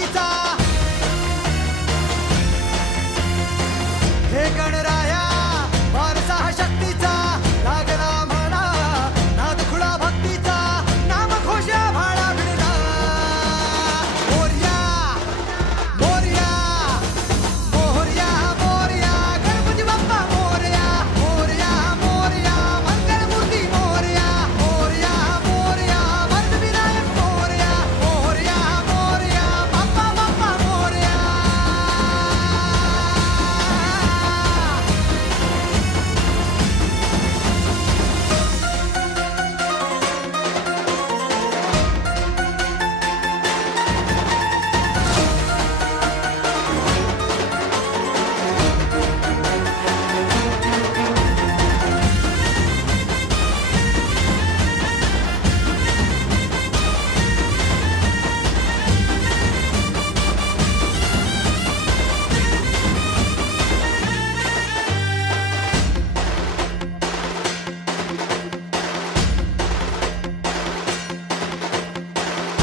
भक्तीचा हे गणराया वारसा हा शक्तीचा लागला म्हणा नाद खुळा भक्तीचा नाम घोषा भाळा भिडला मोरया मोरया मोरया मोरया गणपती बाप्पा मोरया मोरया मोरया मंगलमूर्ती मोरया मोरया मोरया वरदविनायक मोरया मोरया मोरया बाप्पा बाप्पा मोरया.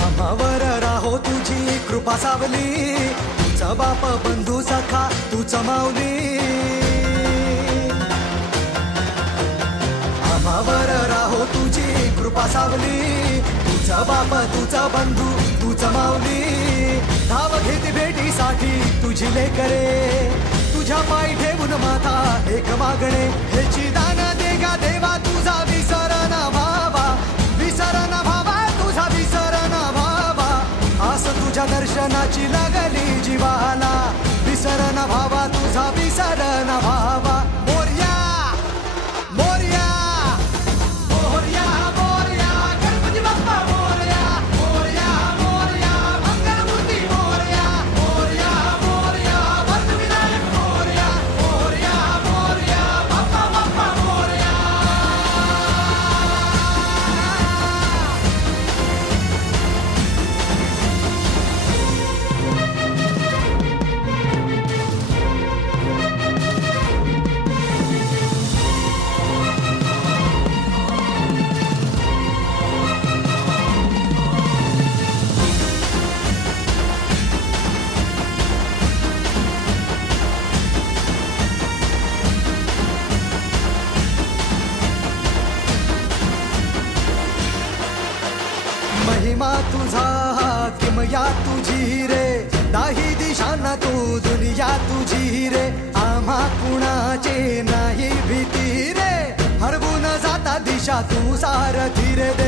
आम्हावर राहो तुझी कृपा सावली तुझा बाप बंधू सखा तूच माऊली आम्हावर राहो तुझी कृपा सावली तुझा बाप तुझा बंधू तूच माऊली धाव घेती भेटीसाठी तुझी लेकरे तुझ्या पायी ठेवून माथा एक मागणे हेची दान देगा देवा तुझा विसर न भावा विसर न भावा तुझा विसर न भावा आस तुझ्या दर्शनाची लागली जीवाला विसर न भावा तुझा विसर न भावा मोरया मोरया मोरया मोरया गणपती बाप्पा मोरया मोरया मोरया मंगलमूर्ती मोरया मोरया मोरया वरदविनायक मोरया मोरया मोरया बाप्पा बाप्पा मोरया. महिमा तुझा किमया तुझी रे दाही दिशांना तू दुनिया तुझी रे आम्हा कुणाचे नाही भीती रे हरवून जाता दिशा तू सारथी रे.